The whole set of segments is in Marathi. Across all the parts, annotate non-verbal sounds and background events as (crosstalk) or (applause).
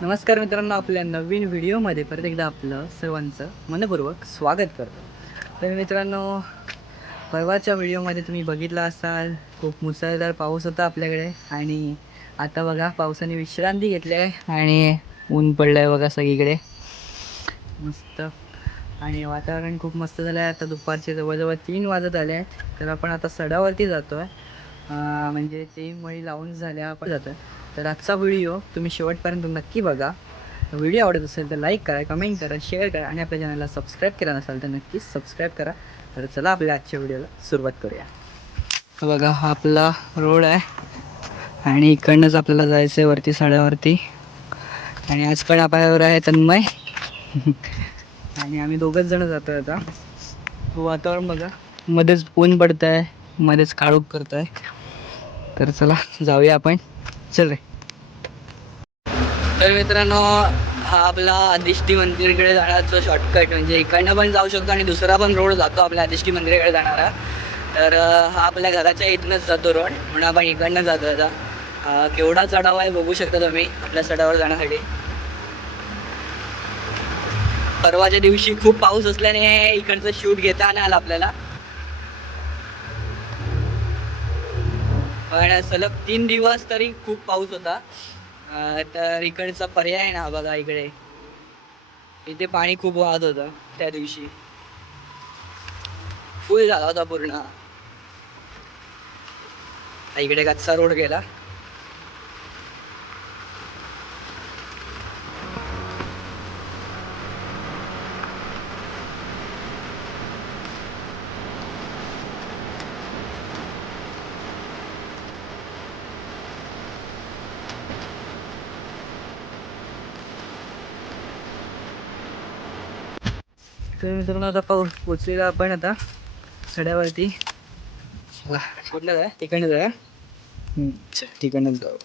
नमस्कार मित्रांनो आपल्या नवीन व्हिडिओमध्ये परत एकदा आपलं सर्वांचं मनपूर्वक स्वागत करतो. तर मित्रांनो परवाच्या व्हिडिओमध्ये तुम्ही बघितला असाल खूप मुसळधार पाऊस होता आपल्याकडे आणि आता बघा पावसाने विश्रांती घेतली आहे आणि ऊन पडलं आहे बघा सगळीकडे. मस्त. आणि वातावरण खूप मस्त झालं आहे आता दुपारचे जवळजवळ तीन वाजत आले आहेत. तर आपण आता सडावरती जातो आहे म्हणजे ते मळी लावून झाल्या आपण जातो आहे तर आजचा व्हिडिओ तुम्ही शेवटपर्यंत नक्की बघा. व्हिडिओ आवडत असेल तर लाईक करा कमेंट करा शेअर करा आणि आपल्या चॅनलला सबस्क्राईब केला नसाल तर नक्कीच सबस्क्राईब करा. तर चला आपल्या आजच्या व्हिडिओला सुरुवात करूया. बघा हा आपला रोड आहे आणि इकडनंच आपल्याला जायचं आहे वरती साड्यावरती. आणि आज पण आपल्यावर आहे तन्मय. (laughs) आणि आम्ही दोघंच जण जातो आता. वातावरण बघा मध्येच ऊन पडत आहे मध्येच काळोख करत आहे तर चला जाऊया आपण. चल रे. तर मित्रांनो हा आपला आदिष्टी मंदिरकडे जाण्याचा शॉर्टकट म्हणजे इकडनं पण जाऊ शकतो आणि दुसरा पण रोड जातो आपल्या आदिष्टी मंदिराकडे जाणारा. तर हा आपल्या घराच्या इथनंच जातो रोड म्हणून आपण इकडनं जातो आता. केवढा चढाव आहे बघू शकता तुम्ही आपल्या चढावर जाण्यासाठी. परवाच्या दिवशी खूप पाऊस असल्याने इकडचं शूट घेता नाही आलं आपल्याला. पण सलग तीन दिवस तरी खूप पाऊस होता. तर इकडचा पर्याय ना बघा इकडे. इथे पाणी खूप वाहत होतं त्या दिवशी. फुल झाला होता पूर्ण. इकडे कच्चा रोड गेला. तर मित्रांनो आता पाऊस पोचलेला आपण आता सड्यावरती. कुठलं जाय तिकडनं जाय तिकडनं जाऊ.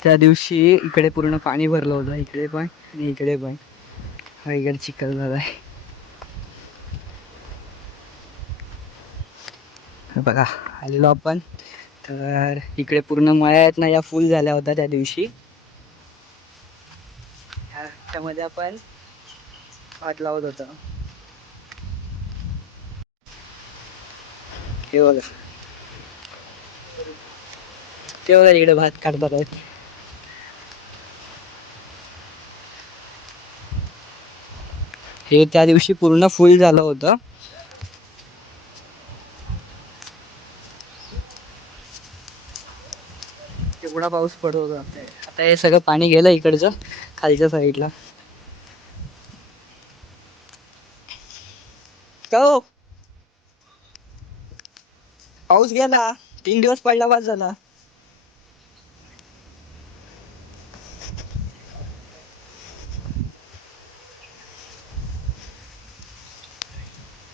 त्या दिवशी इकडे पूर्ण पाणी भरलं होतं इकडे पण आणि इकडे पण. हा इकडे चिखल झाला आहे बघा आलेलो आपण. तर इकडे पूर्ण मळ्या आहेत ना या फुल झाल्या होत्या त्या दिवशी. ह्या- त्यामध्ये आपण भात लावत होतो. हे बघा. ते बघा इकडे भात काढतात आहेत हे त्या दिवशी पूर्ण फुल झालं होतं. एवढा पाऊस पडत होता आता हे सगळं पाणी गेलं इकडचं खालच्या साईडला. का हो? पाऊस गेला. तीन दिवस पडला बाद झाला.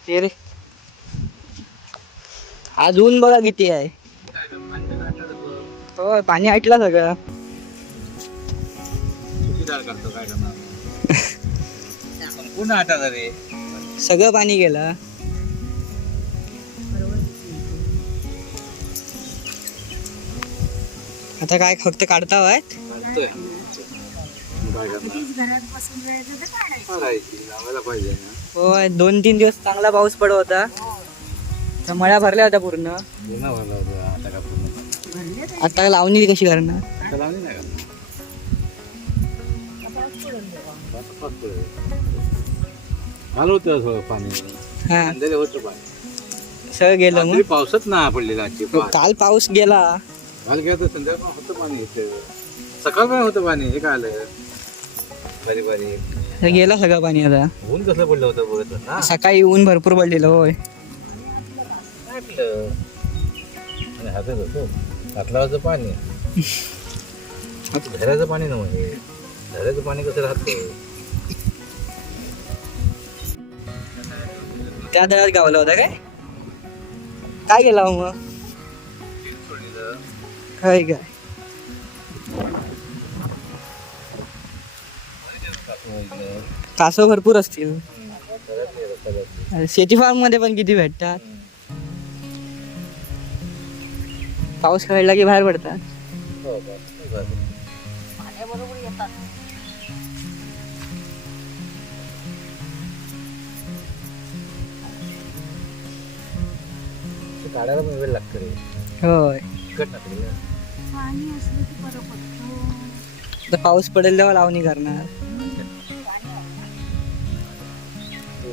ते रे. आज ऊन बघा किती आहे. हो पाणी आटलं सगळं. करतो काय करणार? पुन्हा आता रे? सगळं पाणी गेलं. आता काय फक्त काढता आहेत? हो दोन तीन दिवस चांगला पाऊस पडत होता. तर मळ्या भरल्या होत्या पूर्ण. होता आता लावणी कशी करणार? आता लावली नाही करणार. पाणी. हा. अंधेरे होतं पाणी. सगळं गेलं मग? पावसात ना पडलेला आजची पाच काल पाऊस गेला. काल गेलं तर संध्याकाळ होतं पाणी सकाळ पण होतं पाणी हे काय आलं? बारी बारी. तर गेलं सगळं पाणी आता. ऊन कसलं पडलं होतं बघत ना सकाळी ऊन भरपूर पडलेलं होय. हातात होतं. हातलावाचं पाणी. घराचं पाणी नव्हे घराचं पाणी कसं राहतं? त्या दळ्यात गावला होता काय? काय गेला हो मग? काय काय कासव भरपूर असतील. शेती फार्ममध्ये पण किती भेटतात? पाऊस कळला की बाहेर पडतात. हो. पाण्याबरोबर येतात. काढायला पण वेळ लागतो रे. होय. तिखट ना तिकडे पाणी असलं की बरं पडतो. आता पाऊस पडेल तेव्हा लावणी करणार.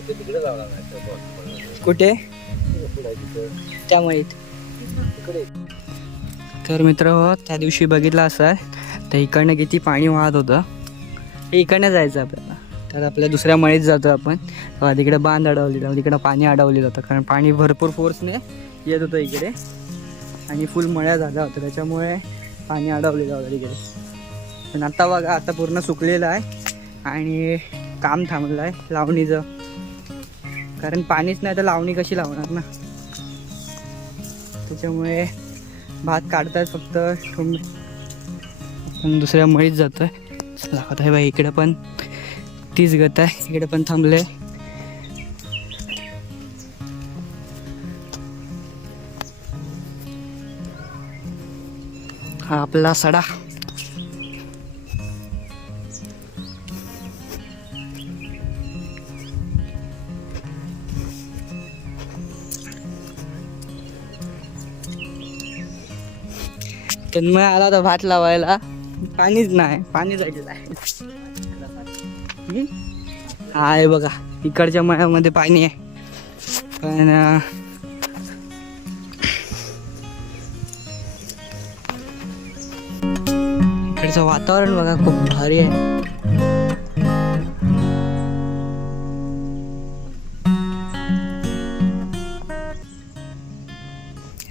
तिकडे लावणार नाही तर तर. कुठे. त्यामुळे तिकडे तर मित्र त्या दिवशी बघितलं असं आहे तर इकडनं किती पाणी वाहत होतं. हे इकडनं जायचं आपल्याला. तर आपल्या दुसऱ्या मळीत जातो आपण. तिकडे बांध अडवलेलं तिकडं पाणी अडवलेलं होतं कारण पाणी भरपूर फोर्सने येत होतं इकडे. आणि फुल मळ्या झाल्या होत्या. त्याच्यामुळे पाणी अडवलेलं होतं तिकडे. पण आता बघा आता पूर्ण सुकलेलं आहे. आणि काम थांबलं आहे लावणीचं. कारण पाणीच नाही तर लावणी कशी लावणार ना? त्याच्यामुळे भात काढतात फक्त. पण दुसऱ्या मळीत जातोय. आहे आता आहे बाई इकडे पण तीच गत आहे. इकडे पण थांबले हा आपला सडा. तन्मय आला होता भात लावायला. पाणीच नाही. पाणी जायचं आहे. आहे बघा इकडच्या मळ्यामध्ये पाणी आहे. पण इकडचं वातावरण बघा खूप भारी आहे.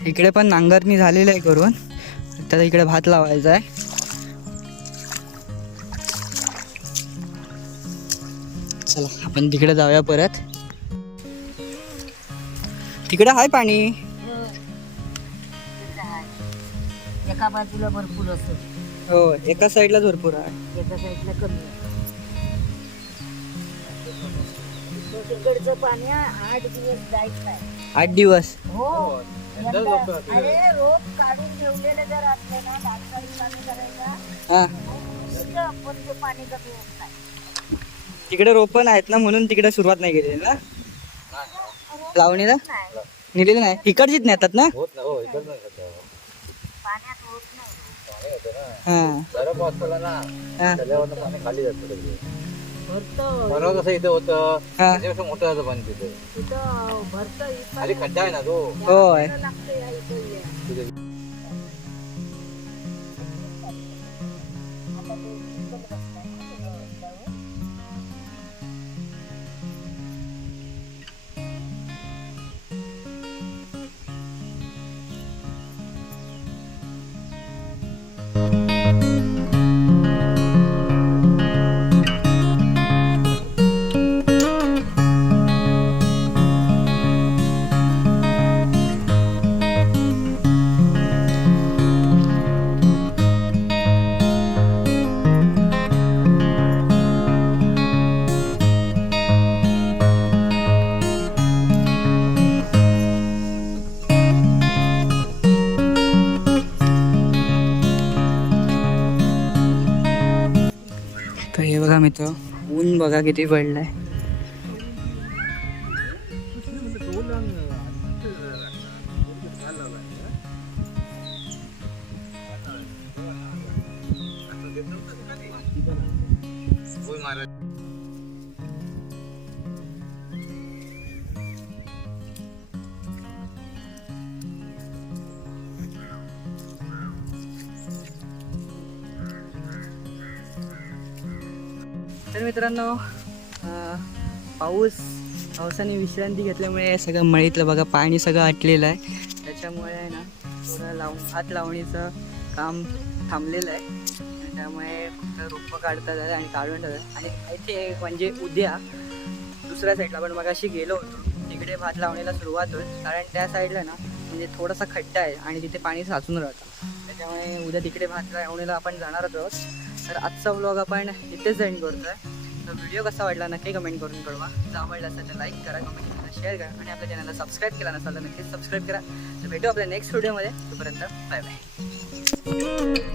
इकडे पण नांगरणी झालेली आहे करून. त्याला इकडे भात लावायचा आहे. चला आपण तिकडे जाऊया परत. तिकडे आहे पाणी. एका बाजूला भरपूर असतो. हो एका साईडला भरपूर आहे. एका साईडला कमी पाणी आठ दिवस जायच आठ दिवस? हो. अरे रोप काढून ठेवलेले जर असले ना चालू हा. पण ते पाणी कमी होत नाही. तिकडे रोपण आहेत ना म्हणून तिकडे सुरुवात नाही केलेली ना? लावणीला? नाही नेलेली नाही? इकडचीच नेतात ना? होत ना हो इकडं नाही. पाण्यात होत हा. जरा पाऊस पडला ना हा. त्याच्यावर पाणी खाली जातं सगळे. भरतं परवा कसं इथं. होतं. हा. त्याच्यापेक्षा मोठं जातं पाणी तिथं. खाली खड्डा आहे ना तो. होय. तिथे. हे ऊन बघा किती पडलंय. होय मित्रांनो पाऊस पावसाने विश्रांती घेतल्यामुळे सगळं मळीतलं बघा पाणी सगळं आटलेलं आहे. त्याच्यामुळे आहे ना थोडं लावून भात लावणीचं काम थांबलेलं आहे. त्यामुळे फक्त रोपं काढतात आणि काढून ठेवतात आणि इथे म्हणजे उद्या दुसऱ्या साईडला पण मग अशी गेलो होतो. तिकडे भात लावणीला सुरुवात होईल. कारण त्या साईडला ना म्हणजे थोडासा खड्डा आहे आणि तिथे पाणी साचून राहतं. त्याच्यामुळे उद्या तिकडे भात लावणीला आपण जाणारच आहोत. तर आजचा व्लॉग आपण इथेच जॉइन करतो आहे तर व्हिडिओ कसा वाटला नक्की कमेंट करून कळवा. जर आवडला असेल तर लाईक करा कमेंट करा शेअर करा आणि आपल्या चॅनलला सबस्क्राईब केला नसाल तर नक्कीच सबस्क्राईब करा. तर भेटू आपल्या नेक्स्ट व्हिडिओमध्ये तोपर्यंत बाय बाय